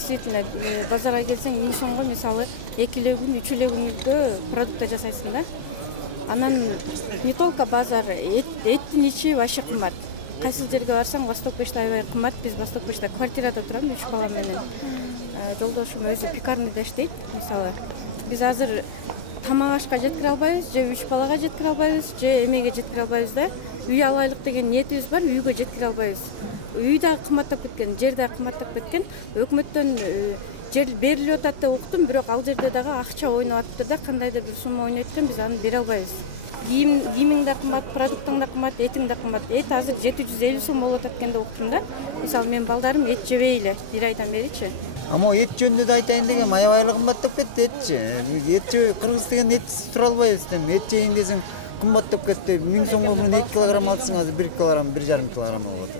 действительно базарга келсең 1000 сомго мисалы 2 эле күн 3 эле күнгө продукт жасайсың да. Анан не только базар, эттин ичи вообще кымбат. Кайсы жерге барсаң Восток 5-те аябай кымбат. Биз Восток 5-те квартирада турам 3 бала менен. Жолдошум өзү пекарныйда иштейт. Мисалы биз азыр тамак ашка жеткире албайбыз, же 3 балага жеткире албайбыз, же эмеге жеткире албайбыз да. Үй алайлык деген ниетибиз бар, үйгө жеткире албайбыз. Үй да кымбаттап кеткен, жер да кымбаттап кеткен. Өкмөттөн жер берилип атат деп уктум, бирок ал жерде дагы акча ойноп атыптыр да, кандайдыр бир сумма ойнойт экен, биз аны бере албайбыз. Кийимиң да кымбат, продуктуң да кымбат, этиң да кымбат. Эт азыр 750 сом болуп атат экен деп уктум да. Мисалы мен балдарым эт жебей эле, бир айдан беричи. Ама эт жөнүндө да айтайын дегем, аябай кымбаттап кетти этчи. Эт кыргыз деген этсиз тура албайбыз дем. Эт жейин десең кымбаттап кетти. 1000 сомго 2 килограмм алсаң азыр 1 килограмм, 1,5 килограмм болот.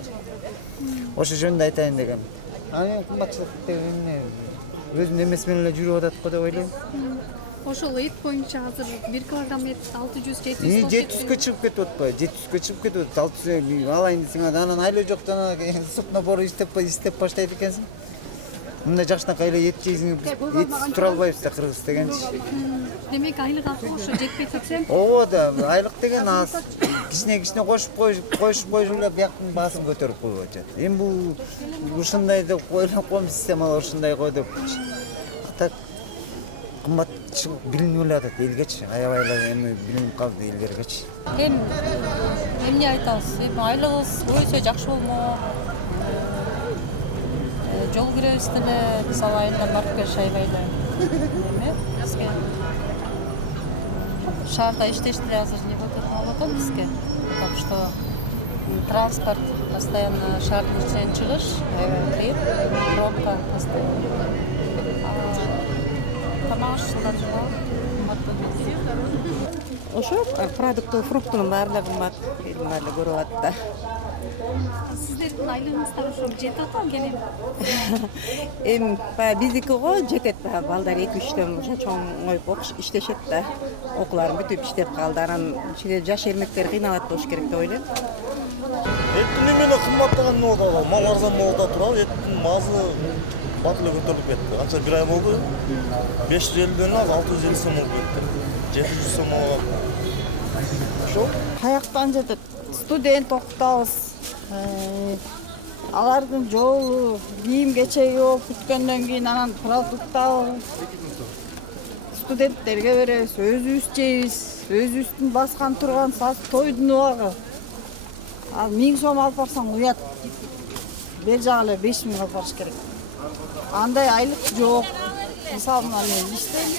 Ошо жөнүндө айтайын дегем. Аны кымбатчылык деген өзүнүн эмеси менен эле жүрүп атат го деп ойлойм. Ошол эт боюнча азыр 1 килограмм эт 600-700 700 чыгып кетип атпайбы? 700 чыгып кетип атат. 600 алайын десең анан айло жоктон суп набору иштеп баштайт экенсиң. Мындай жакшынакай эле эт жейсиң, этсиз тура албайбыз да кыргыз дегенчи. Демек айлык акы ошо жетпей турсу. Ооба да, айлык деген аз. Кичине кошуп коюшуп эле бияктын баасын көтөрүп коюп атат. Эми бул ушундай деп коем система ушундай го деп. Так кымбатчылык билинип эле атат элгечи. Аябай эле эми билинип калды элдергечи. Эмне айтабыз? Эми айлыгыбыз көбөйсө жакшы болмок. Жол киребиз деле, мисалы айылдан барып келиш аябай эле. Эме бизге шаарда иштеш деле азыр не болуп атат бизге. Так что транспорт постоянно шаардын ичинен чыгыш, аябай кыйын, пробка постоянно. Тамак ашчылар Ошо продукты, фруктунун баардыгы кымбат, баардыгы көрүп атат да. Сиздердин айлыгыңыздар ошо жетип атат келем. Эми баягы биздики го жетет да, балдар 2-3төн ошо чоң коюп иштешет да. Окууларын бүтүп иштеп калды, анан ичинде жаш эрмектер кыйналат болуш керек деп ойлойм. Эттин эмне кымбаттаган болду, мал арзан болду турат, эттин баасы бат эле көтөрүлүп кетти. Канча бир ай болду? 550дөн аз 650 сом болуп кетти. 700 сом болуп. Ошо Каяктан жетет? Студент окутабыз. Алардын жолу, кийим кечеги болуп бүткөндөн кийин анан продукт алып студенттерге беребиз, өзүбүз жейбиз. Өзүбүздүн баскан турган тойдун убагы. Ал 1000 сом алып барсаң уят. Бер жагы эле 5000 алып барыш керек. Андай айлык жок. Мисалы мен иштейм,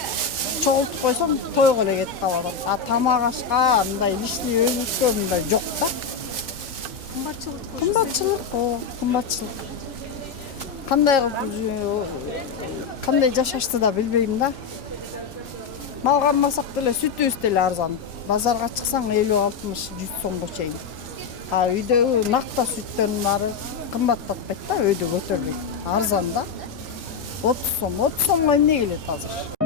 чогултуп койсом тойго эле кетип калат. А тамак ашка мындай лишний өзүбүзгө мындай жок да. Кымбатчылык. Кандай жашашты да билбейм да. Мал кармасак деле сүтүбүз деле арзан. Базарга чыксаң 50-60-100 сомго чейин. А үйдөгү накта сүттөрдүн баары кымбаттатпайт да, өйдө көтөрбөйт. Арзан да. 30 сомго эмне келет азыр?